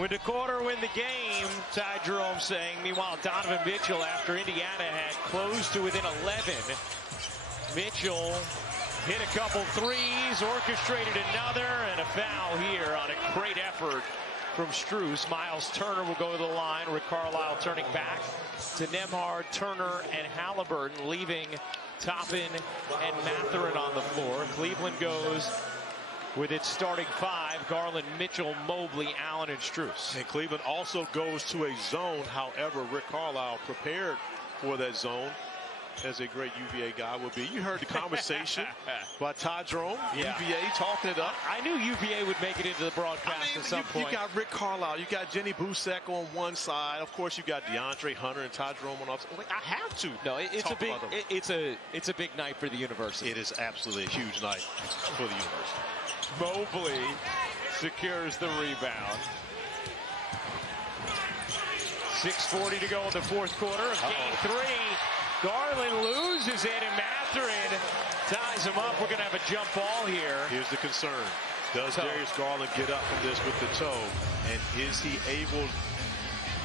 With a quarter win the game, Ty Jerome saying. Meanwhile, Donovan Mitchell, after Indiana had closed to within 11. Mitchell hit a couple threes, orchestrated another, and a foul here on a great effort from Strus. Miles Turner will go to the line. Rick Carlisle turning back to Nembhard, Turner, and Halliburton, leaving Toppin and Mathurin on the floor. Cleveland goes with its starting five: Garland, Mitchell, Mobley, Allen, and Strus. And Cleveland also goes to a zone. However, Rick Carlisle prepared for that zone, as a great UVA guy would be. You heard the conversation by Ty Jerome, yeah. UVA talking it up. I knew UVA would make it into the broadcast at some point. You got Rick Carlisle, you got Jenny Busek on one side. Of course, you got DeAndre Hunter and Ty Jerome on the other. Like, I have to. No, it's a big night for the university. It is absolutely a huge night for the university. Mobley secures the rebound. 6:40 to go in the fourth quarter of game three. Garland loses it, and Mathurin ties him up. We're going to have a jump ball here. Here's the concern. Does Darius Garland get up from this with the toe? And is he able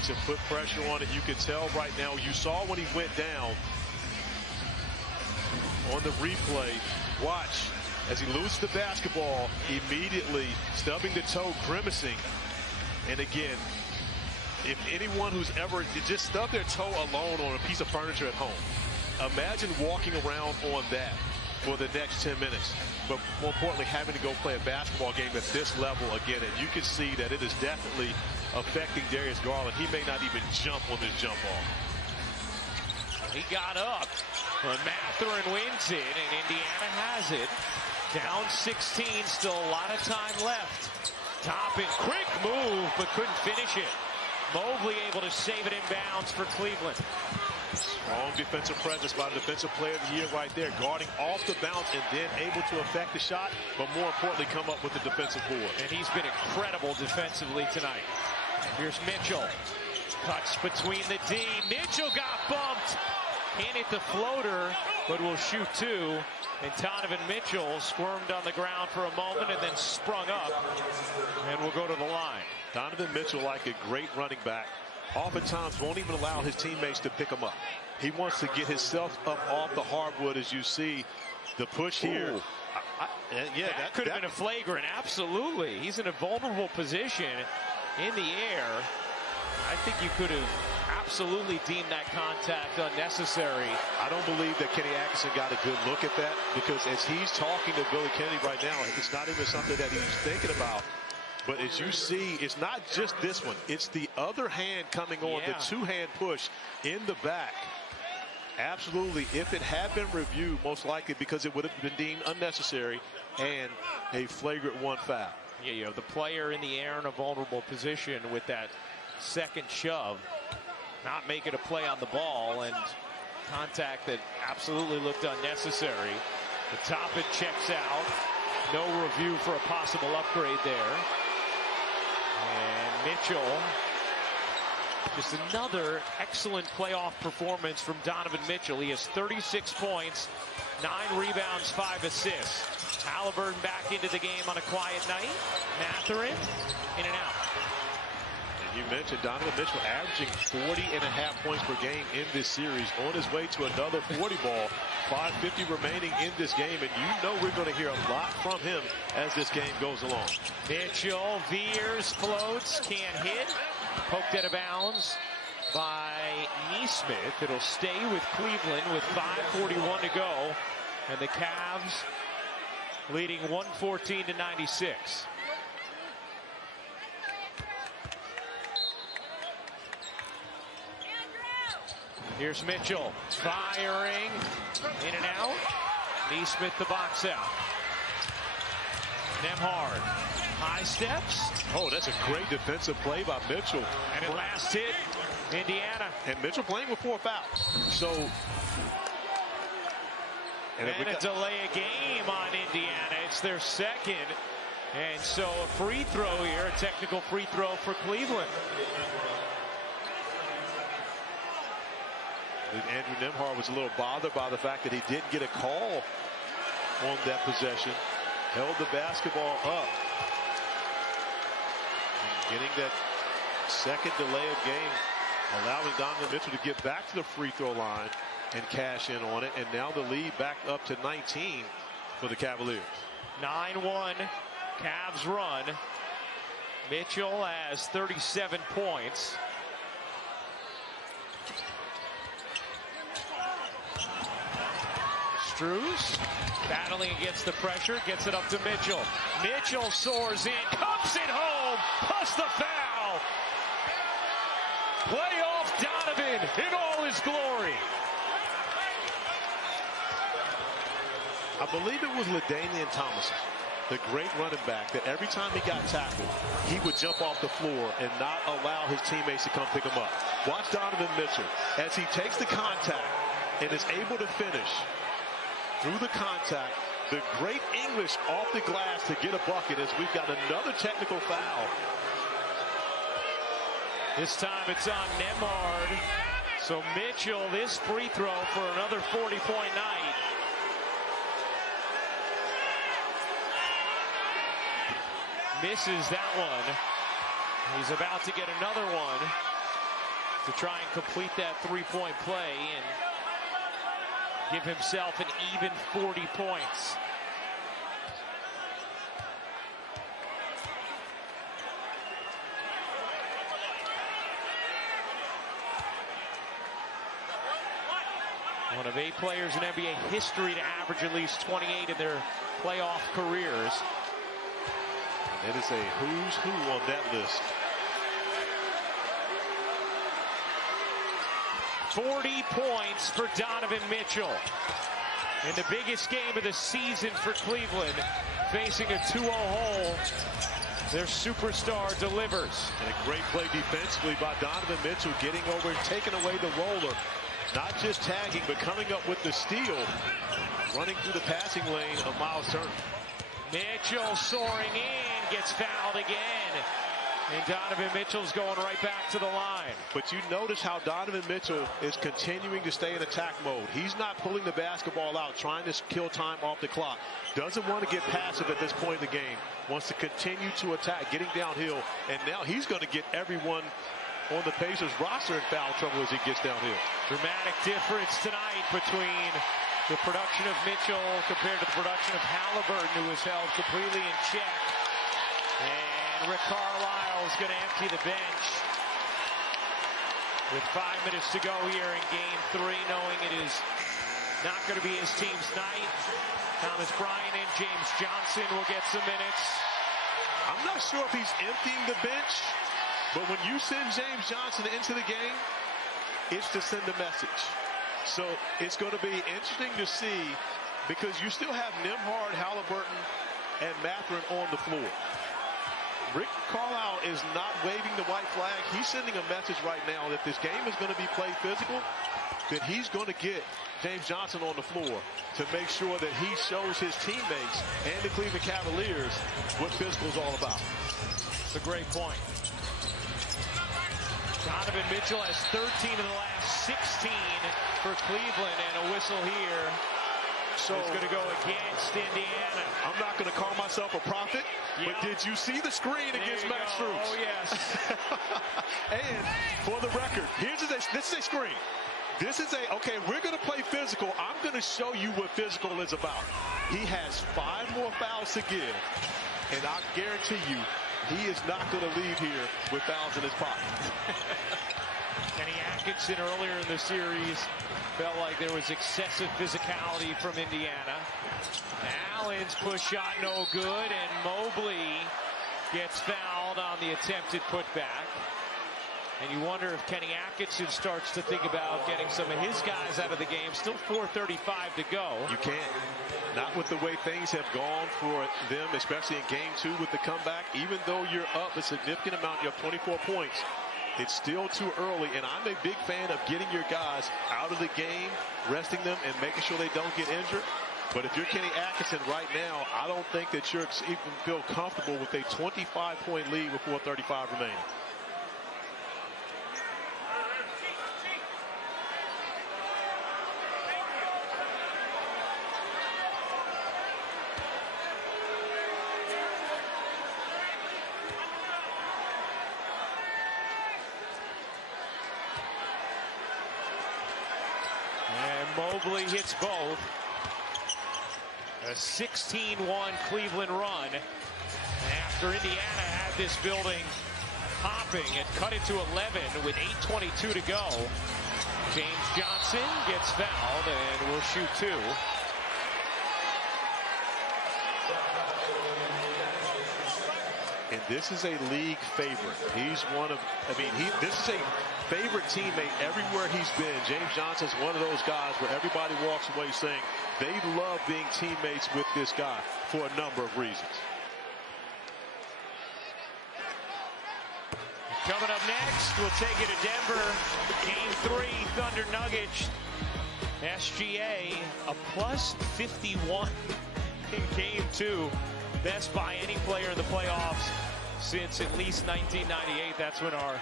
to put pressure on it? You can tell right now. You saw when he went down on the replay. Watch as he loses the basketball, immediately stubbing the toe, grimacing. And again, if anyone who's ever just stubbed their toe alone on a piece of furniture at home, imagine walking around on that for the next 10 minutes. But more importantly, having to go play a basketball game at this level again. And you can see that it is definitely affecting Darius Garland. He may not even jump on this jump ball. He got up, but Mathurin wins it, and Indiana has it. Down 16, still a lot of time left. Toppin, quick move, but couldn't finish it. Mobley able to save it inbounds for Cleveland. Strong defensive presence by the defensive player of the year right there, guarding off the bounce and then able to affect the shot, but more importantly come up with the defensive board. And he's been incredible defensively tonight. Here's Mitchell. Cuts between the D. Mitchell got bumped. Can't hit the floater, but will shoot two. And Donovan Mitchell squirmed on the ground for a moment and then sprung up and will go to the line. Donovan Mitchell, like a great running back, oftentimes won't even allow his teammates to pick him up. He wants to get himself up off the hardwood. As you see the push here. That could have been a flagrant. Absolutely. He's in a vulnerable position in the air. I think you could have absolutely deemed that contact unnecessary. I don't believe that Kenny Atkinson got a good look at that, because as he's talking to Billy Kennedy right now, it's not even something that he's thinking about. But as you see, it's not just this one. It's the other hand coming on, the two-hand push in the back. Absolutely, if it had been reviewed, most likely because it would have been deemed unnecessary and a flagrant one foul. Yeah, you know, the player in the air in a vulnerable position with that second shove, not making a play on the ball, and contact that absolutely looked unnecessary. The Toppin checks out. No review for a possible upgrade there. And Mitchell, just another excellent playoff performance from Donovan Mitchell. He has 36 points, 9 rebounds, 5 assists. Halliburton back into the game on a quiet night. Mathurin in and out. You mentioned Donovan Mitchell averaging 40.5 points per game in this series, on his way to another 40 ball. 5:50 remaining in this game, and you know we're going to hear a lot from him as this game goes along. Mitchell veers, floats, can't hit. Poked out of bounds by Neesmith. It'll stay with Cleveland with 5:41 to go, and the Cavs leading 114-96. Here's Mitchell firing in and out. Neesmith the box out. Nembhard, high steps. Oh, that's a great defensive play by Mitchell. And it last hit Indiana. And Mitchell playing with 4 fouls. So. And a delay a game on Indiana. It's their second. And so a free throw here, a technical free throw for Cleveland. Andrew Nembhard was a little bothered by the fact that he didn't get a call on that possession. Held the basketball up. And getting that Second delay of game, allowing Donovan Mitchell to get back to the free throw line and cash in on it. And now the lead back up to 19 for the Cavaliers. 9-1 Cavs run. Mitchell has 37 points. Strus battling against the pressure, gets it up to Mitchell. Mitchell soars in, cups it home, plus the foul. Playoff Donovan in all his glory. I believe it was LaDainian Thomason, the great running back, that every time he got tackled, he would jump off the floor and not allow his teammates to come pick him up. Watch Donovan Mitchell as he takes the contact and is able to finish through the contact. The great English off the glass to get a bucket, as we've got another technical foul. This time it's on Nembhard. So Mitchell, this free throw for another 40-point night. Misses that one. He's about to get another one to try and complete that three-point play and give himself an even 40 points. One of 8 players in NBA history to average at least 28 in their playoff careers. It is a who's who on that list. 40 points for Donovan Mitchell. In the biggest game of the season for Cleveland, facing a 2-0 hole, their superstar delivers. And a great play defensively by Donovan Mitchell, getting over and taking away the roller. Not just tagging, but coming up with the steal, running through the passing lane of Miles Turner. Mitchell soaring in, gets fouled again. And Donovan Mitchell's going right back to the line. But you notice how Donovan Mitchell is continuing to stay in attack mode. He's not pulling the basketball out, trying to kill time off the clock. Doesn't want to get passive at this point in the game. Wants to continue to attack, getting downhill. And now he's going to get everyone on the Pacers roster in foul trouble as he gets downhill. Dramatic difference tonight between the production of Mitchell compared to the production of Halliburton, who was held completely in check. And Rick Carlisle's going to empty the bench with 5 minutes to go here in Game 3, knowing it is not going to be his team's night. Thomas Bryant and James Johnson will get some minutes. I'm not sure if he's emptying the bench, but when you send James Johnson into the game, it's to send a message. So it's going to be interesting to see, because you still have Nembhard, Halliburton, and Mathurin on the floor. Rick Carlisle is not waving the white flag. He's sending a message right now that this game is going to be played physical, that he's going to get James Johnson on the floor to make sure that he shows his teammates and the Cleveland Cavaliers what physical is all about. It's a great point. Donovan Mitchell has 13 of the last 16 for Cleveland, and a whistle here. So it's going to go against Indiana. I'm not going to call myself a prophet, but did you see the screen against Max Strus? Oh, yes. And for the record, this is a screen. This is okay, we're going to play physical. I'm going to show you what physical is about. He has 5 more fouls to give, and I guarantee you, he is not going to leave here with fouls in his pocket. Kenny Atkinson earlier in the series felt like there was excessive physicality from Indiana. Allen's push shot no good, and Mobley gets fouled on the attempted putback. And you wonder if Kenny Atkinson starts to think about getting some of his guys out of the game. Still 4:35 to go. You can't. Not with the way things have gone for them, especially in Game 2 with the comeback. Even though you're up a significant amount, you have 24 points. It's still too early, and I'm a big fan of getting your guys out of the game, resting them, and making sure they don't get injured. But if you're Kenny Atkinson right now, I don't think that you're even feel comfortable with a 25-point lead with 4:35 remaining. Mobley hits both. A 16-1 Cleveland run after Indiana had this building hopping and cut it to 11 with 8:22 to go. James Johnson gets fouled and will shoot two. And this is a league favorite. He's one of, this is a favorite teammate everywhere he's been. James Johnson's one of those guys where everybody walks away saying they love being teammates with this guy for a number of reasons. Coming up next, we'll take it to Denver. Game 3, Thunder Nuggets. SGA, a plus 51 in Game 2. Best by any player in the playoffs since at least 1998. That's when our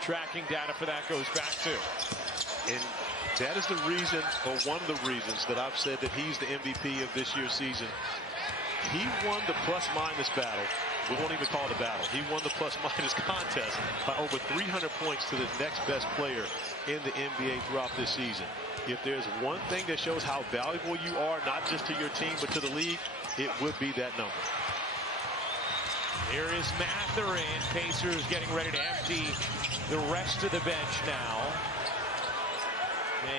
tracking data for that goes back to. And that is the reason, or one of the reasons, that I've said that he's the MVP of this year's season. He won the plus-minus battle. We won't even call it a battle. He won the plus-minus contest by over 300 points to the next best player in the NBA throughout this season. If there's one thing that shows how valuable you are, not just to your team, but to the league, it would be that number. Here is Mathurin. Pacers getting ready to empty the rest of the bench now.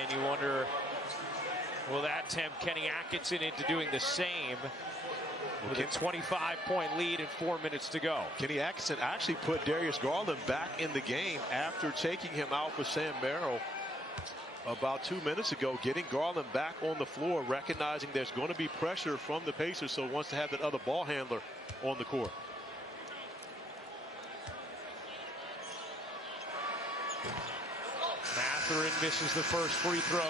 And you wonder, will that tempt Kenny Atkinson into doing the same with a 25-point lead and 4 minutes to go? Kenny Atkinson actually put Darius Garland back in the game after taking him out for Sam Merrill about 2 minutes ago, getting Garland back on the floor, recognizing there's going to be pressure from the Pacers, so wants to have that other ball handler on the court. Mathurin misses the first free throw.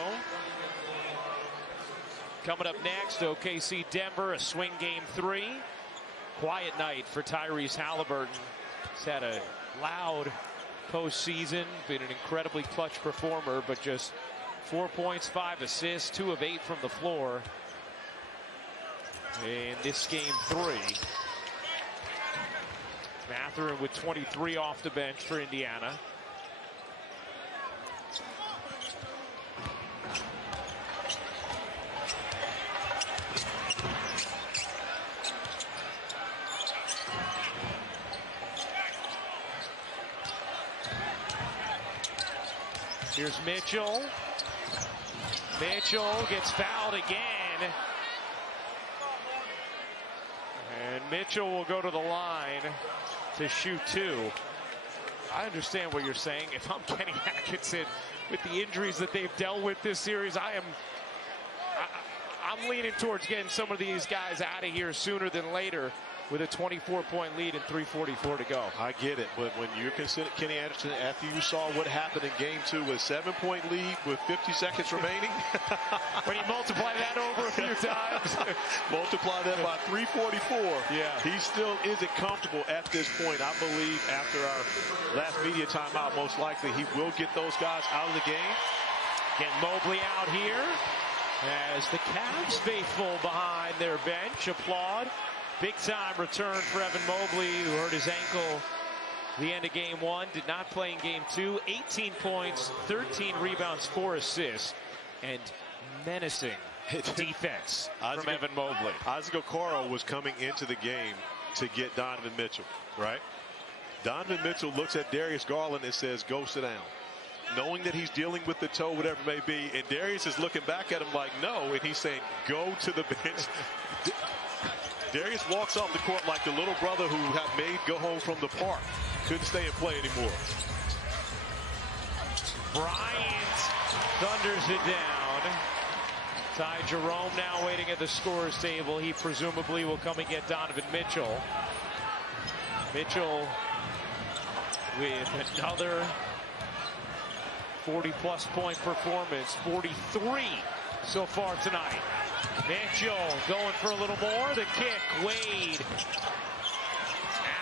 Coming up next, OKC Denver, a swing Game 3. Quiet night for Tyrese Halliburton. He's had a loud postseason, been an incredibly clutch performer, but just 4 points, 5 assists, 2 of 8 from the floor in this Game 3. Mathurin with 23 off the bench for Indiana. Here's Mitchell. Mitchell gets fouled again. And Mitchell will go to the line to shoot two. I understand what you're saying. If I'm Kenny Atkinson, with the injuries that they've dealt with this series, I'm leaning towards getting some of these guys out of here sooner than later with a 24-point lead and 3:44 to go. I get it, but when you're considered Kenny Atkinson, after you saw what happened in Game 2 with a 7-point lead with 50 seconds remaining. When you multiply that over a few times. Multiply that by 344. Yeah. He still isn't comfortable at this point. I believe after our last media timeout, most likely he will get those guys out of the game. Get Mobley out here as the Cavs faithful behind their bench applaud. Big time return for Evan Mobley, who hurt his ankle the end of Game 1. Did not play in Game 2. 18 points, 13 rebounds, 4 assists, and menacing defense from Evan Mobley. Isaac Okoro was coming into the game to get Donovan Mitchell, right? Donovan Mitchell looks at Darius Garland and says, go sit down. Knowing that he's dealing with the toe, whatever it may be, and Darius is looking back at him like, no, and he's saying, go to the bench. Darius walks off the court like the little brother who had made go home from the park. Couldn't stay and play anymore. Bryant thunders it down. Ty Jerome now waiting at the scorer's table. He presumably will come and get Donovan Mitchell. Mitchell with another 40-plus point performance. 43 so far tonight. Mitchell going for a little more. The kick, Wade.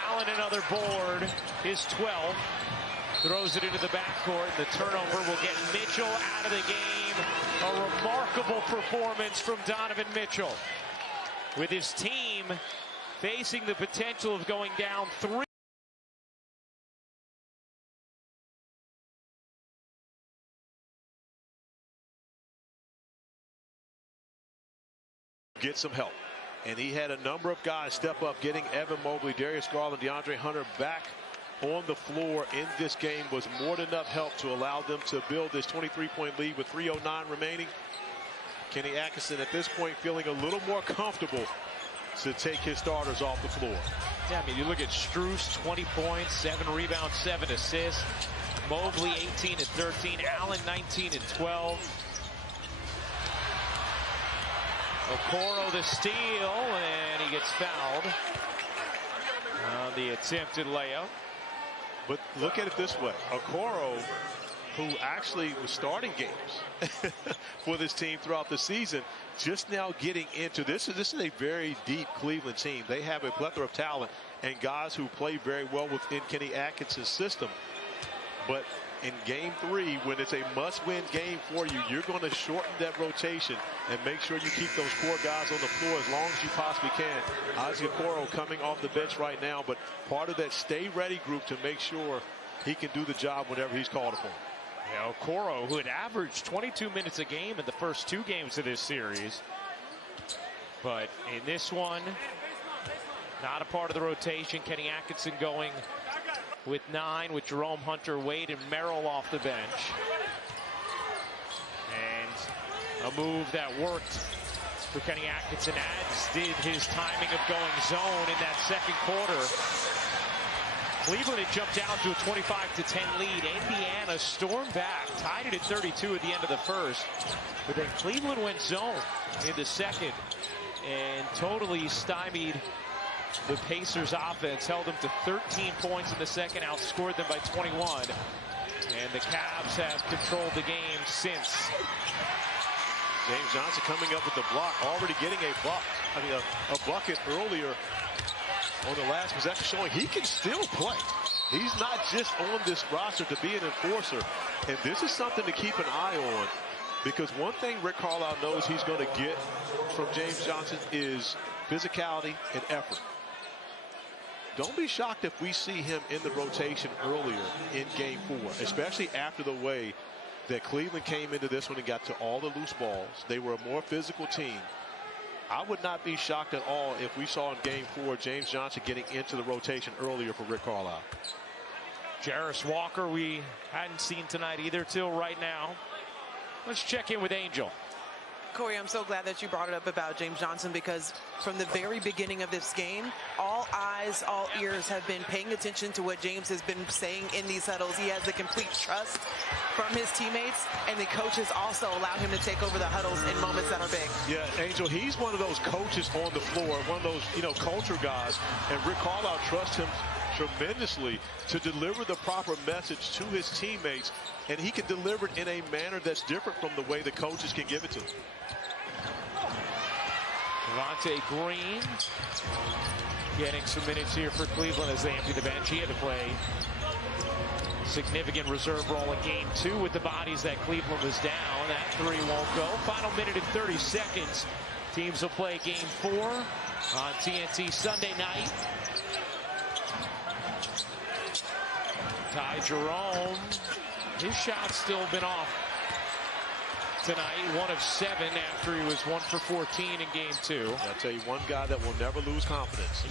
Allen another board. His 12th. Throws it into the backcourt. The turnover will get Mitchell out of the game. A remarkable performance from Donovan Mitchell, with his team facing the potential of going down 3. get some help. And he had a number of guys step up, getting Evan Mobley, Darius Garland, DeAndre Hunter back on the floor in this game was more than enough help to allow them to build this 23-point lead with 3:09 remaining. Kenny Atkinson at this point feeling a little more comfortable to take his starters off the floor. Yeah, I mean, you look at Strus, 20 points, 7 rebounds, 7 assists. Mobley, 18 and 13. Allen, 19 and 12. Okoro the steal, and he gets fouled on the attempted layup. But look at it this way. Okoro, who actually was starting games for this team throughout the season, just now getting into this. This is a very deep Cleveland team. They have a plethora of talent and guys who play very well within Kenny Atkinson's system. But in game 3, when it's a must-win game for you, you're going to shorten that rotation and make sure you keep those core guys on the floor as long as you possibly can. Ozzy Okoro coming off the bench right now, but part of that stay-ready group to make sure he can do the job whenever he's called upon. Yeah, Okoro, who had averaged 22 minutes a game in the first 2 games of this series, but in this one, not a part of the rotation. Kenny Atkinson going with 9, with Jerome Hunter, Wade, and Merrill off the bench. And a move that worked for Kenny Atkinson, as did his timing of going zone in that second quarter. Cleveland had jumped out to a 25-10 lead. Indiana stormed back, tied it at 32 at the end of the first. But then Cleveland went zone in the second and totally stymied the Pacers offense, held them to 13 points in the second, outscored them by 21. And the Cavs have controlled the game since. James Johnson coming up with the block, already getting a bucket earlier on the last possession, showing he can still play. He's not just on this roster to be an enforcer. And this is something to keep an eye on, because one thing Rick Carlisle knows he's going to get from James Johnson is physicality and effort. Don't be shocked if we see him in the rotation earlier in game 4, especially after the way that Cleveland came into this one and got to all the loose balls. They were a more physical team. I would not be shocked at all if we saw in game 4 James Johnson getting into the rotation earlier for Rick Carlisle. Jarris Walker we hadn't seen tonight either till right now. Let's check in with Angel. Corey, I'm so glad that you brought it up about James Johnson, because from the very beginning of this game, all eyes, all ears have been paying attention to what James has been saying in these huddles. He has the complete trust from his teammates, and the coaches also allow him to take over the huddles in moments that are big. Yeah, Angel, he's one of those coaches on the floor, one of those, culture guys, and Rick Carlisle trusts him tremendously to deliver the proper message to his teammates, and he can deliver it in a manner that's different from the way the coaches can give it to him. Devontae Green getting some minutes here for Cleveland as they empty the bench. He had to play significant reserve role in game 2 with the bodies that Cleveland was down. That 3 won't go. Final minute and 30 seconds. Teams will play game 4 on TNT Sunday night. Ty Jerome, his shot's still been off tonight, 1 of 7 after he was 1 for 14 in game 2. I'll tell you one guy that will never lose confidence.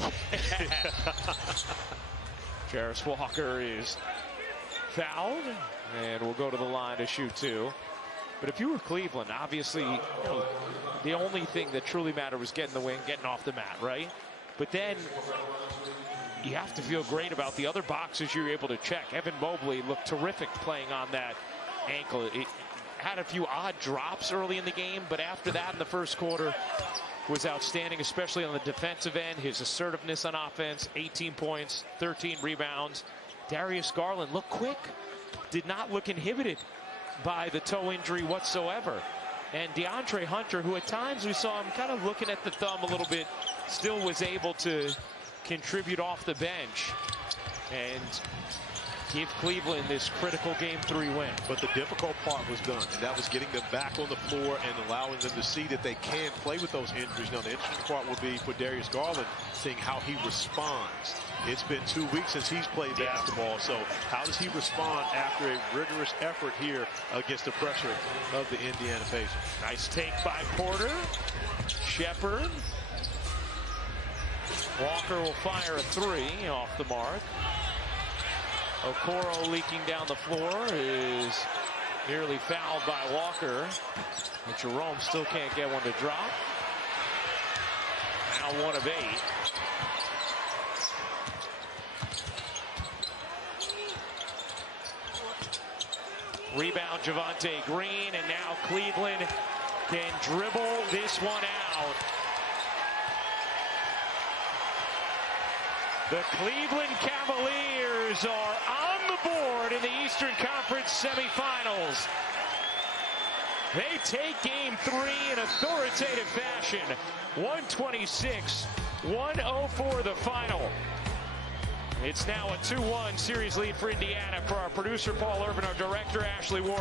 Jarris Walker is fouled and will go to the line to shoot 2. But if you were Cleveland, obviously the only thing that truly mattered was getting the win, getting off the mat, right? But then you have to feel great about the other boxes you were able to check. Evan Mobley looked terrific playing on that ankle. It had a few odd drops early in the game, but after that in the first quarter was outstanding, especially on the defensive end. His assertiveness on offense, 18 points, 13 rebounds. Darius Garland looked quick, did not look inhibited by the toe injury whatsoever. And DeAndre Hunter, who at times we saw him kind of looking at the thumb a little bit, still was able to contribute off the bench. And give Cleveland this critical Game 3 win. But the difficult part was done, and that was getting them back on the floor and allowing them to see that they can play with those injuries. Now, the interesting part will be for Darius Garland, seeing how he responds. It's been 2 weeks since he's played basketball, so how does he respond after a rigorous effort here against the pressure of the Indiana Pacers? Nice take by Porter. Shepard. Walker will fire a 3 off the mark. Okoro leaking down the floor is nearly fouled by Walker. And Jerome still can't get one to drop. Now 1 of 8. Rebound Javonte Green, and now Cleveland can dribble this one out. The Cleveland Cavaliers are on the board in the Eastern Conference semifinals. They take Game 3 in authoritative fashion. 126-104 the final. It's now a 2-1 series lead for Indiana. For our producer, Paul Urban, our director, Ashley Ward.